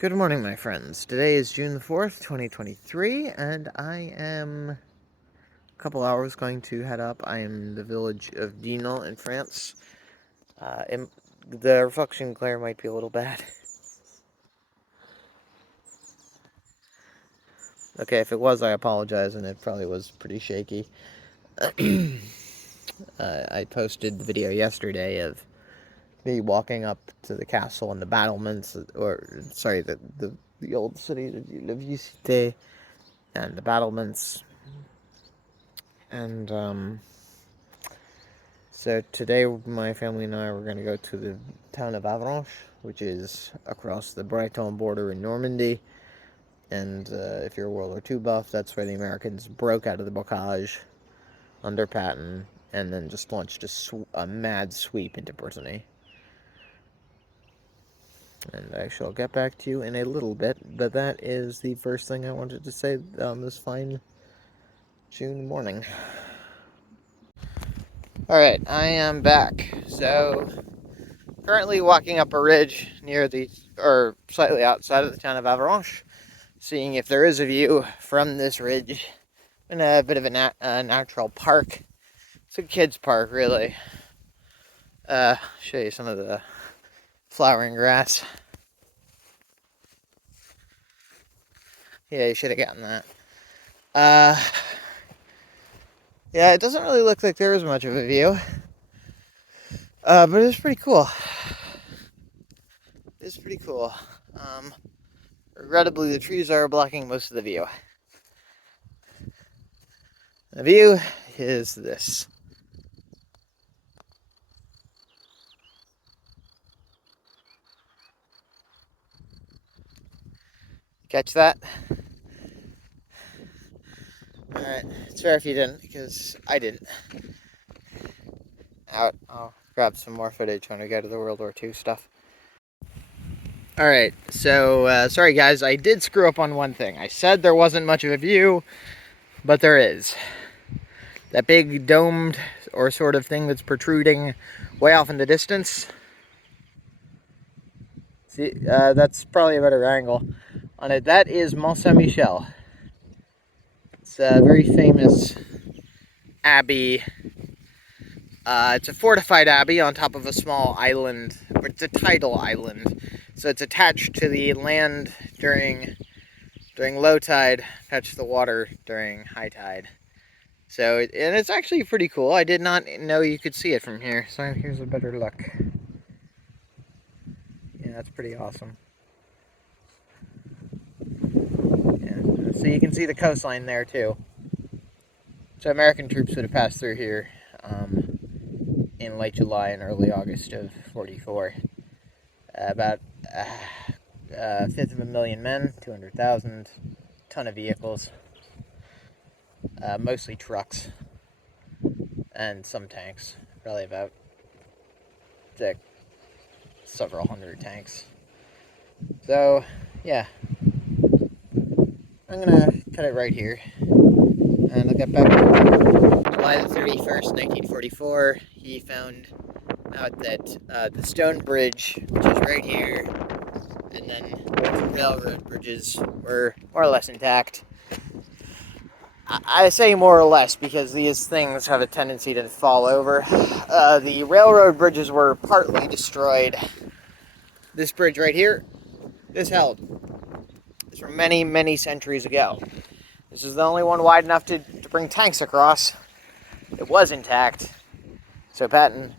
Good morning, my friends. Today is June the 4th, 2023, and I am a couple hours going to head up. I am in the village of Dinan in France. The reflection glare might be a little bad. Okay, if it was, I apologize, and it probably was pretty shaky. I posted the video yesterday of me walking up to the castle and the battlements, the old city of La Visite, and the battlements. And so today my family and I were going to go to the town of Avranches, which is across the Breton border in Normandy. And if you're a World War II buff, that's where the Americans broke out of the bocage under Patton and then just launched a mad sweep into Brittany. And I shall get back to you in a little bit, but that is the first thing I wanted to say on this fine June morning. Alright, I am back. So, currently walking up a ridge or slightly outside of the town of Avranches, seeing if there is a view from this ridge in a bit of a natural park. It's a kid's park, really. Show you some of the flowering grass. Yeah, you should have gotten that. Yeah, it doesn't really look like there is much of a view. But it's pretty cool. It's pretty cool. Regrettably, the trees are blocking most of the view. The view is this. Catch that? Alright, it's fair if you didn't, because I didn't. I'll grab some more footage when we go to the World War II stuff. Alright, so, sorry guys, I did screw up on one thing. I said there wasn't much of a view, but there is. That big domed or sort of thing that's protruding way off in the distance. See, that's probably a better angle on it. That is Mont Saint-Michel. It's a very famous abbey. It's a fortified abbey on top of a small island, but it's a tidal island. So it's attached to the land during low tide, attached to the water during high tide. So, and it's actually pretty cool. I did not know you could see it from here. So here's a better look. Yeah, that's pretty awesome. Yeah, so you can see the coastline there too. So American troops would have passed through here in late July and early August of '44. About a fifth of a million men, 200,000, ton of vehicles, mostly trucks, and some tanks. Probably about several hundred tanks. So, yeah. I'm gonna cut it right here, and I'll get back to it. July the 31st, 1944, he found out that the stone bridge, which is right here, and then the railroad bridges were more or less intact. I say more or less because these things have a tendency to fall over. The railroad bridges were partly destroyed. This bridge right here, this held. It's from many, many centuries ago. This is the only one wide enough to bring tanks across. It was intact. So Patton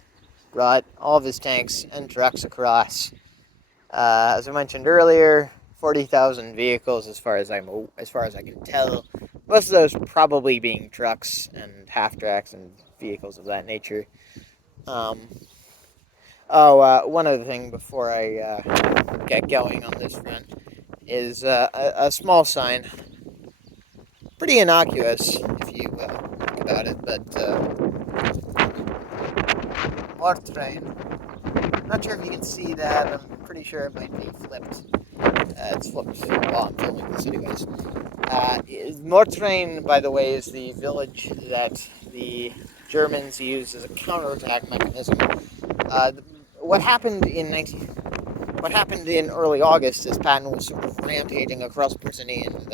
brought all of his tanks and trucks across. As I mentioned earlier, 40,000 vehicles, as far as I can tell. Most of those probably being trucks and half-tracks and vehicles of that nature. One other thing before I get going on this front is a small sign. Pretty innocuous, if you think about it, but Mort train. Not sure if you can see that. I'm pretty sure it might be flipped. It's flipped while I'm filming this anyways. Mortrain, by the way, is the village that the Germans used as a counterattack mechanism. What happened in what happened in early August is Patton was sort of rampaging across Brittany and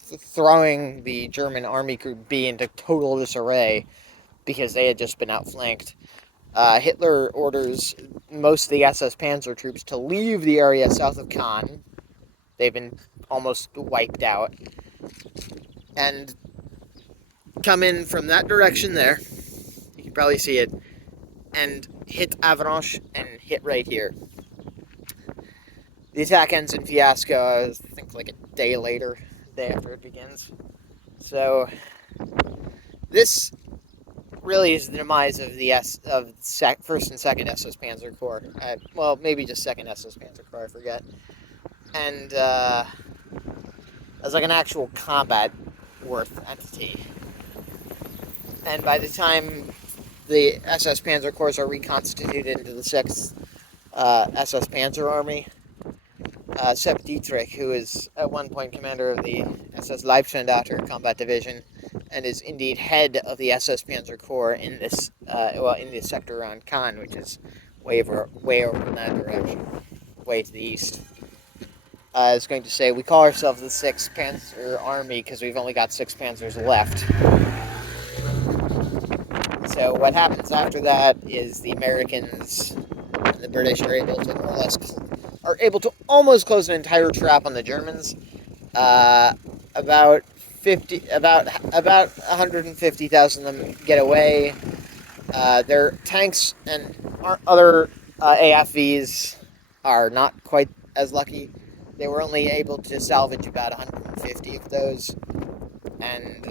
throwing the German Army Group B into total disarray because they had just been outflanked. Hitler orders most of the SS Panzer troops to leave the area south of Caen. They've been almost wiped out. And come in from that direction there. You can probably see it. And hit Avranches and hit right here. The attack ends in fiasco, I think like a day later, day after it begins. So this really is the demise of the first and second SS Panzer Corps. Well, maybe just second SS Panzer Corps, I forget. And as like an actual combat worth entity. And by the time the SS Panzer Corps are reconstituted into the 6th SS Panzer Army, Sepp Dietrich, who is at one point commander of the SS Leibstandarte Combat Division, and is indeed head of the SS Panzer Corps in this, in the sector around Caen, which is way over in that direction, way to the east. Is going to say, we call ourselves the 6th Panzer Army because we've only got 6 Panzers left. So what happens after that is the Americans and the British are able to more or less almost close an entire trap on the Germans. About 150,000 of them get away. Their tanks and other AFVs are not quite as lucky. They were only able to salvage about 150 of those, and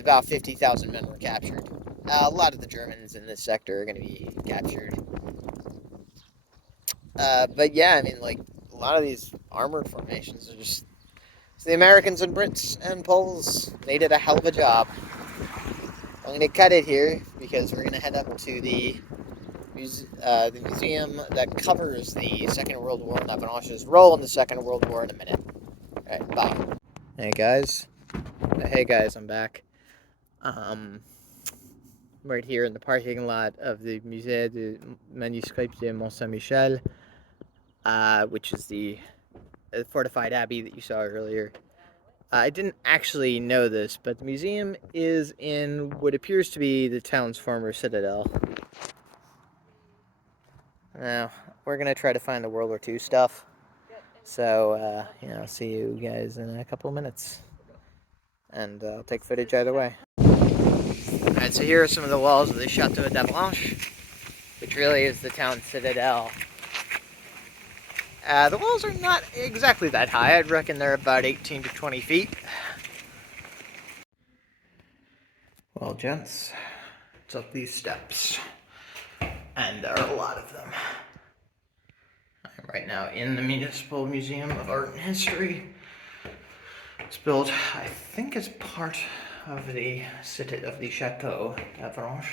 about 50,000 men were captured. A lot of the Germans in this sector are going to be captured. But yeah, I mean, like, a lot of these armored formations are just... So the Americans and Brits and Poles, they did a hell of a job. I'm going to cut it here because we're going to head up to the museum that covers the Second World War and Avranches' role in the Second World War in a minute. Alright, bye. Hey guys, I'm back. Right here in the parking lot of the Musée des Manuscrits de Mont-Saint-Michel, which is the fortified abbey that you saw earlier. I didn't actually know this, but the museum is in what appears to be the town's former citadel. Now, we're going to try to find the World War II stuff. So, see you guys in a couple of minutes. And I'll take footage either way. Alright, so here are some of the walls of the Chateau d'Avranches, which really is the town's citadel. The walls are not exactly that high. I'd reckon they're about 18 to 20 feet. Well, gents, it's up these steps. And there are a lot of them. I'm right now in the Municipal Museum of Art and History. It's built, I think, as part of the Chateau d'Avranches.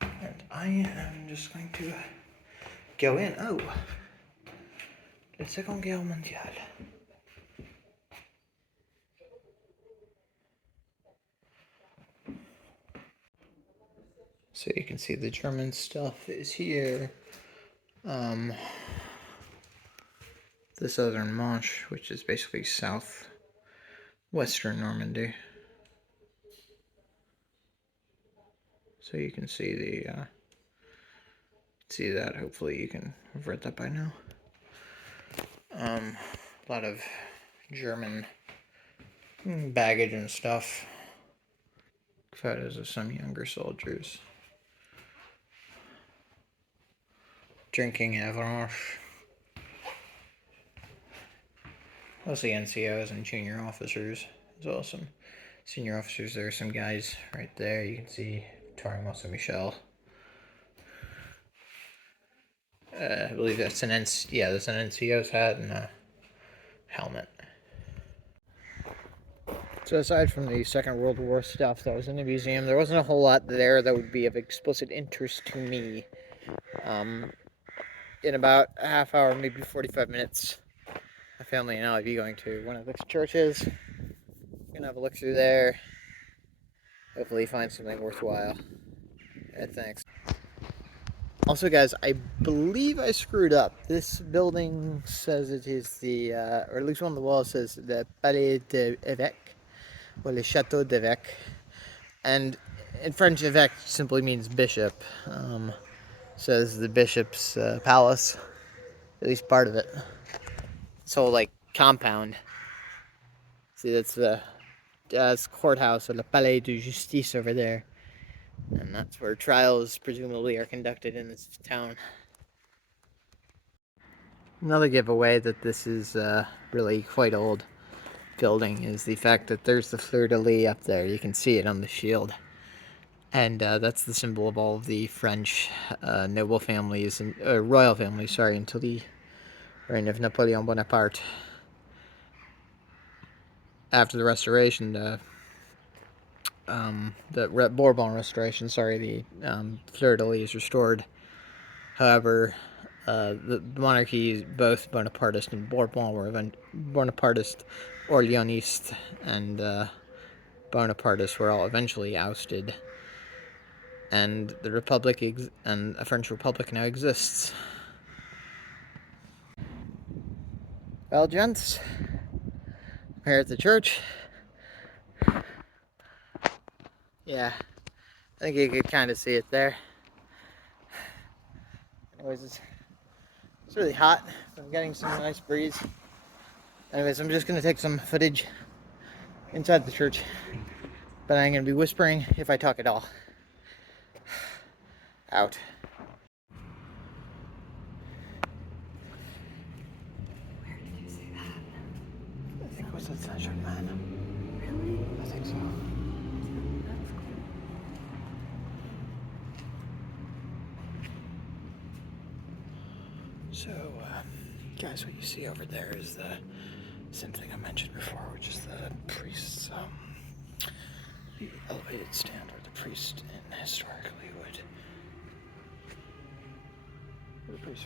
And I am just going to go in. Oh, la Seconde Guerre mondiale. So you can see the German stuff is here. The southern Manche, which is basically southwestern Normandy. So you can see that. Hopefully you can have read that by now. A lot of German baggage and stuff. Photos of some younger soldiers drinking Avranches. Mostly NCOs and junior officers, as well as some senior officers. There are some guys right there. You can see touring Mont-Saint-Michel. I believe that's an NCO's hat and a helmet. So aside from the Second World War stuff that was in the museum, there wasn't a whole lot there that would be of explicit interest to me. In about a half hour, maybe 45 minutes, my family and I will be going to one of the churches. We're gonna have a look through there. Hopefully find something worthwhile. Thanks. Also, guys, I believe I screwed up. This building says it is the, or at least one of the walls says the Palais de Évêque, or Le Château d'Évêque. And in French, évêque simply means bishop. Says the bishop's palace, at least part of it. This whole, like, compound. See, that's the courthouse, or the Palais de Justice over there. And that's where trials presumably are conducted in this town. Another giveaway that this is really quite old building is the fact that there's the fleur-de-lis up there. You can see it on the shield. And that's the symbol of all of the French noble families, and royal families, sorry, until the reign of Napoleon Bonaparte. After the restoration, the Bourbon restoration, sorry, the fleur-de-lis is restored. However, the monarchies, both Bonapartist and Bourbon, were Bonapartist, Orleanist, and Bonapartists were all eventually ousted, and the Republic and a French Republic now exists. Well, gents, here at the church. Yeah, I think you could kind of see it there. Anyways, it's really hot. I'm getting some nice breeze. Anyways, I'm just going to take some footage inside the church, but I'm going to be whispering if I talk at all. Out. Where did you say that? I think it was at Sunshine Man. Really? I think so. That's cool. So, guys, what you see over there is the same thing I mentioned before, which is the priest's, the elevated stand where the priest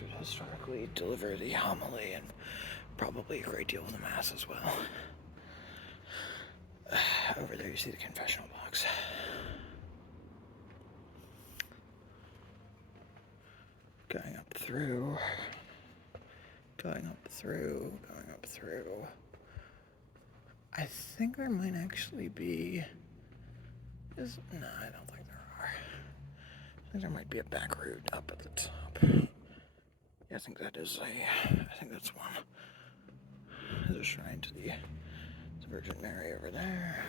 would historically deliver the homily and probably a great deal of the mass as well. Over there you see the confessional box. Going up through. I think there might actually be... No, I don't think there are. I think there might be a back route up at the top. Yeah, I think that's one. There's a shrine to the Virgin Mary over there.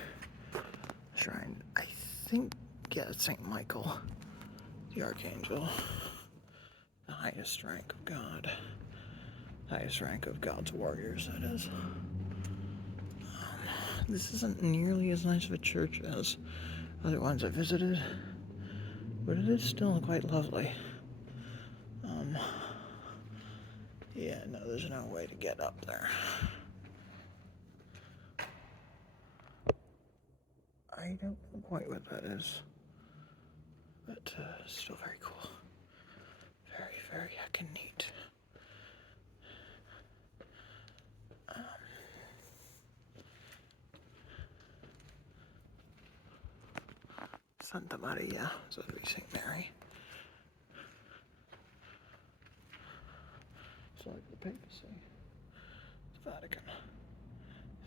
Shrine, I think, yeah, it's St. Michael, the Archangel. The highest rank of God. Highest rank of God's warriors, that is. This isn't nearly as nice of a church as other ones I visited, but it is still quite lovely. Yeah, no, there's no way to get up there. I don't know quite what that is, but still very cool. Very, very heckin' neat. Santa Maria, so that'd be St. Mary. So like the papacy. The Vatican.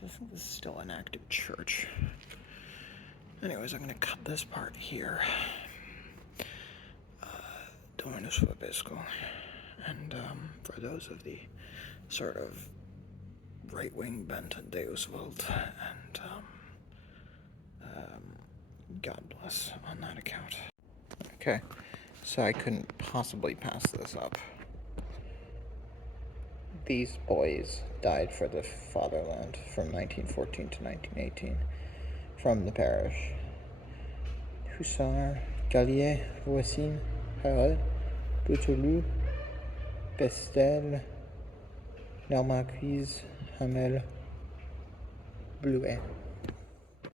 I think this is still an active church. Anyways, I'm gonna cut this part here. Dominus Vobisco. And for those of the sort of right-wing bent Deus Vult, and God bless on that account. Okay, so I couldn't possibly pass this up. These boys died for the fatherland from 1914 to 1918 from the parish. Hussard, Gallier, Voisin, Harold, Bouteloup, Pestel, Narmarquise, Hamel, Blouet.